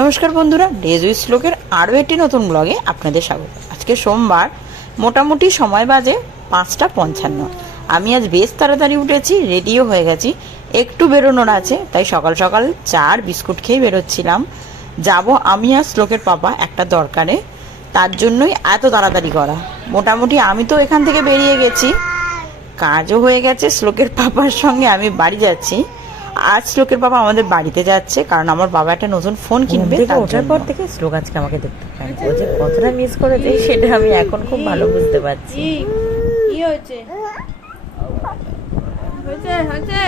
নমস্কার বন্ধুরা days with শ্লোকের আরও একটি নতুন ব্লগে আপনাদের স্বাগত। আজকে সোমবার, মোটামুটি সময় বাজে পাঁচটা পঞ্চান্ন। আমি আজ বেশ তাড়াতাড়ি উঠেছি, রেডিও হয়ে গেছি, একটু বেরোনোর আছে, তাই সকাল সকাল চার বিস্কুট খেয়ে বেরোচ্ছিলাম। যাব আমি আর শ্লোকের পাপা একটা দরকারে, তার জন্যই এত তাড়াতাড়ি করা। মোটামুটি আমি তো এখান থেকে বেরিয়ে গেছি। কাজও হয়ে গেছে, শ্লোকের পাপার সঙ্গে আমি বাড়ি যাচ্ছি। আজ শ্লোকের বাবা আমাদের বাড়িতে যাচ্ছে কারণ আমার বাবা একটা নতুন ফোন কিনবে ওঠার পর থেকে শ্লোক আজকে আমাকে দেখতে পাই ও যে কতটা মিস করেছে সেটা আমি এখন খুব ভালো বুঝতে পারছি। কি হয়েছে? হয়েছে হয়েছে।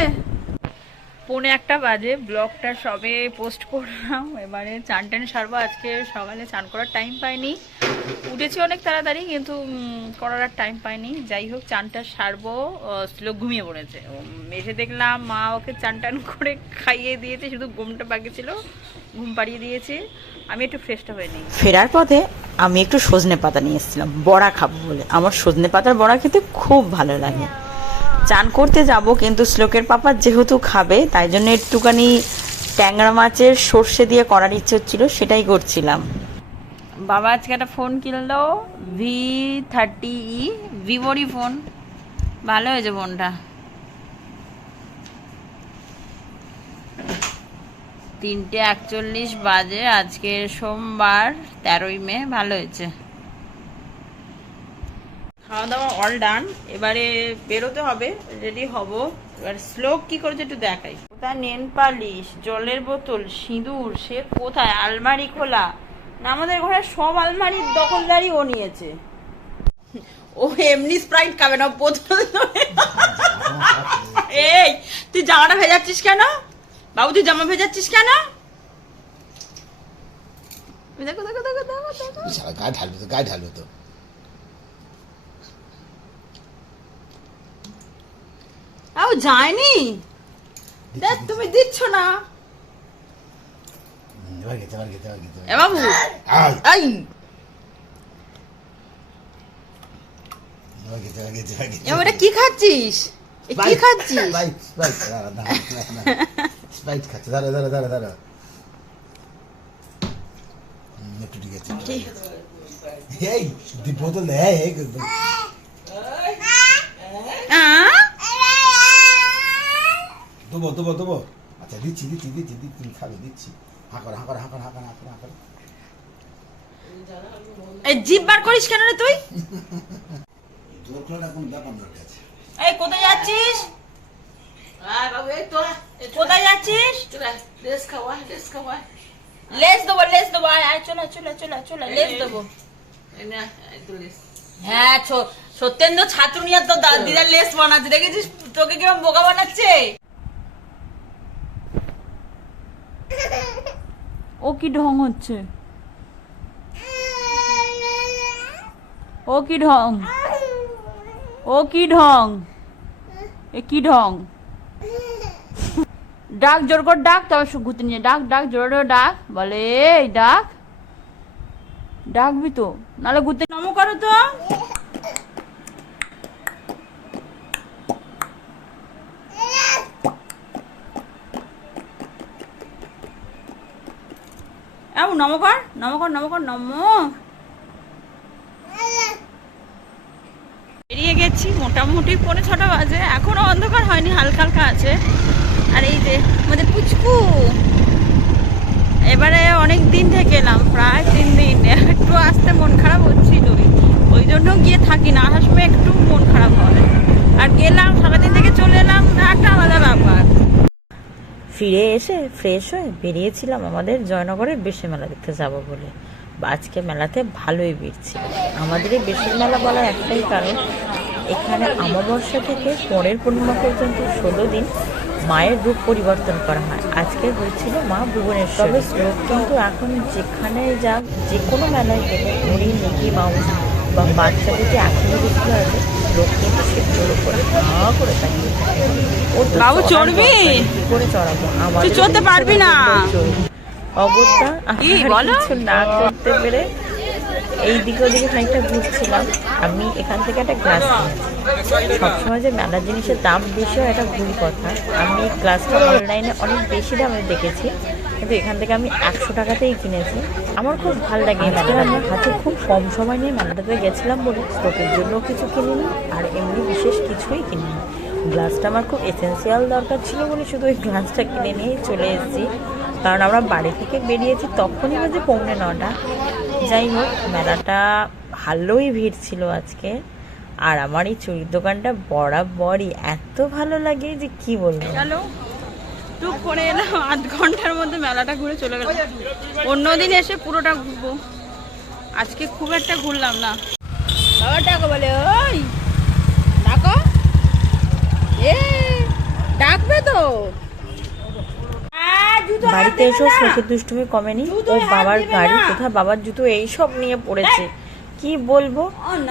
পৌনে একটা বাজে, ব্লগটা সবে পোস্ট করলাম। এবারে চান টান সারবো। আজকে সকালে চান করার টাইম পাইনি। উঠেছি অনেক তাড়াতাড়ি, কিন্তু করার আর টাইম পাইনি। যাই হোক চানটা সারবো। স্লো ঘুমিয়ে পড়েছে। এসে দেখলাম মা ওকে চান টান করে খাইয়ে দিয়েছে, শুধু ঘুমটা বাকি ছিল। ঘুম পাড়িয়ে দিয়েছে। আমি একটু ফ্রেশটা হয়ে নিই। ফেরার পথে আমি একটু সজনে পাতা নিয়ে এসেছিলাম। বড়া খাব বলে। আমার সজনে পাতার বড়া খেতে খুব ভালো লাগে। চান করতে যাব, কিন্তু শ্লোকের পাপা যেহেতু খাবে, তাই জন্য একটুখানি ট্যাংরা মাছের সর্ষে দিয়ে করার ইচ্ছে হচ্ছিল, সেটাই করছিলাম। বাবা আজকে একটা ফোন কিনলো ভি থার্টি ই ভিভোরই ফোন। ভালো হয়েছে ফোনটা। তিনটে একচল্লিশ বাজে, আজকে সোমবার, তেরোই মে, ভালো হয়েছে। খাওয়া দাওয়া অল ডান এবারে বেরোতে হবে রেডি হব। এবার শ্লোক কি করেছে একটু দেখাই। কোথায়? নেন পালিশ জলের বোতল সিঁদুর সে কোথায়? আলমারি খোলা। না আমাদের ঘরে সব আলমারির দখলদারি ও নিয়েছে। ও এমনি স্প্রাইট খাবে না বোতল এই তুই জামাটা ভেজাচ্ছিস কেন? বাবু তুই জামা ভেজাচ্ছিস কেন? দেখো দেখো দেখো দেখো গায়ে ঢালবে তো গায়ে ঢালবে তো। যায়নি? দেখ তুমি দিচ্ছ। না। এবার গেছে এবার গেছে এবার গেছে এ বাবু। এবার কি খাচ্ছিস? কি দাঁড়া দাঁড়া দাঁড়া স্প্রাইট খাচ্ছে দাঁড়া দাঁড়া দাঁড়া দাঁড়া। একটু ঠিক আছে। এই বোতল দে এই, এই, আহ? দেবো দেবো দেবো আচ্ছা দিচ্ছি দিচ্ছি দিচ্ছি দিচ্ছি তুমি খাবে দিচ্ছি। হাঁ করে হাঁ করে হাঁ করে হাঁ করে হাঁ করে হাঁ করে। এই জিভ বার করিস কেন রে তুই? জোর করাটা কোনো ব্যাপার নয় আছে? এই কোথায় যাচ্ছিস? আয় বাবু এই তো। কোথায় যাচ্ছিস? লেস খাওয়া লেস খাওয়া। লেস দেবো লেস দেবো আয় আয় চলে চলে চলে চলে লেস দেবো। হ্যাঁ ছ- সত্যেন্দ্র ছাত্র নিয়ে তো দিদার লেস বানাচ্ছে দেখেছিস? তোকে কীরকম বোকা বানাচ্ছে? ও কি ঢং হচ্ছে? ও কি ঢং? ও কি ঢং? এ কি ঢং? ডাক, জোর কর ডাক তবে ঘুরতে নিয়ে ডাক ডাক, জোরে ডাক, বলে ডাক। ডাকবি তো, নাহলে ঘুরতে নম করো তো। নমকর নমকর নম বেরিয়ে গেছি মোটামুটি ছটা বাজে অন্ধকার হয়নি, হালকা হালকা আছে। আর এই যে আমাদের পুচকু। এবারে অনেক দিন থেকে এলাম, প্রায় তিন দিন, একটু আসতে মন খারাপ হচ্ছিলই ওই জন্য গিয়ে থাকি না আসার একটু মন খারাপ হয়। আর গেলাম, সারাদিন থেকে চলে এলাম, একটা ফিরে এসে ফ্রেশ হয়ে বেরিয়েছিলাম আমাদের জয়নগরের বেশি মেলা দেখতে যাব বলে। আজকে মেলাতে ভালোই ছিল। আমাদের এই বেশি মেলা বলার একটাই কারণ, এখানে অমাবস্যা থেকে পরের পূর্ণিমা পর্যন্ত ষোলো দিন মায়ের রূপ পরিবর্তন করা হয়। আজকে হয়েছিল মা ভুবনেশ্বর। তবে কিন্তু এখন যেখানে যাক যে কোনো মেলায় গেলে হরিণ, মিকি মাউস বা বাচ্চাদের যে অ্যাক্টিভিটিসগুলো আছে শ্লোক কিন্তু সেগুলোর উপরে হা করে তাকিয়ে থাকে বাবু, চড়বি? কি করে চড়াবো? আমাদের চড়তে পারবি না। বলো? কিছু না করতে পেরে এই দিকে ওদিকে খানিকটা ঘুরছিলাম। আমি এখান থেকে একটা গ্লাস সবসময় যে মেলার জিনিসের দাম বেশি হয় এটা ভুল কথা। আমি গ্লাসটা অনলাইনে অনেক বেশি দামে দেখেছি। কিন্তু এখান থেকে আমি একশো টাকাতেই কিনেছি। আমার খুব ভালো লাগে আমার হাতে খুব কম সময় নিয়ে মেলাটাতে গেছিলাম বলে স্টোকের জন্য কিছু কিনিনি, আর এমনি বিশেষ কিছুই কিনিনি। গ্লাসটা আমার খুব এসেন্সিয়াল দরকার ছিল বলে শুধু ওই গ্লাসটা কিনে নিয়েই চলে এসেছি। কারণ আমরা বাড়ি থেকে বেরিয়েছি তখনই বাজে পৌনে নটা। যাই হোক, মেলাটা ভালোই ভিড় ছিল আজকে। আর আমার এই চুরির দোকানটা বরাবরই এত ভালো লাগে যে কি বলব। টুক করে এলাম আধ ঘণ্টার মধ্যে মেলাটা ঘুরে চলে গেল অন্যদিন এসে পুরোটা ঘুরবো। আজকে খুব একটা ঘুরলাম না। বাবা ডাকো বলে ওই। ডাকো। এ ডাকবে তো। বাড়িতে এসেও শোকের দুষ্টুমি কমেনি। ও বাবার গাড়ি কোথায়? বাবার জুতো এইসব নিয়ে পড়েছে। কি বলব?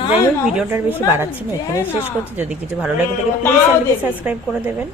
যাই হোক ভিডিওটার বেশি বাড়াচ্ছি না। এখানেই শেষ করছি। যদি কিছু ভালো লাগে থাকে প্লিজ চ্যানেলকে সাবস্ক্রাইব করে দেবেন।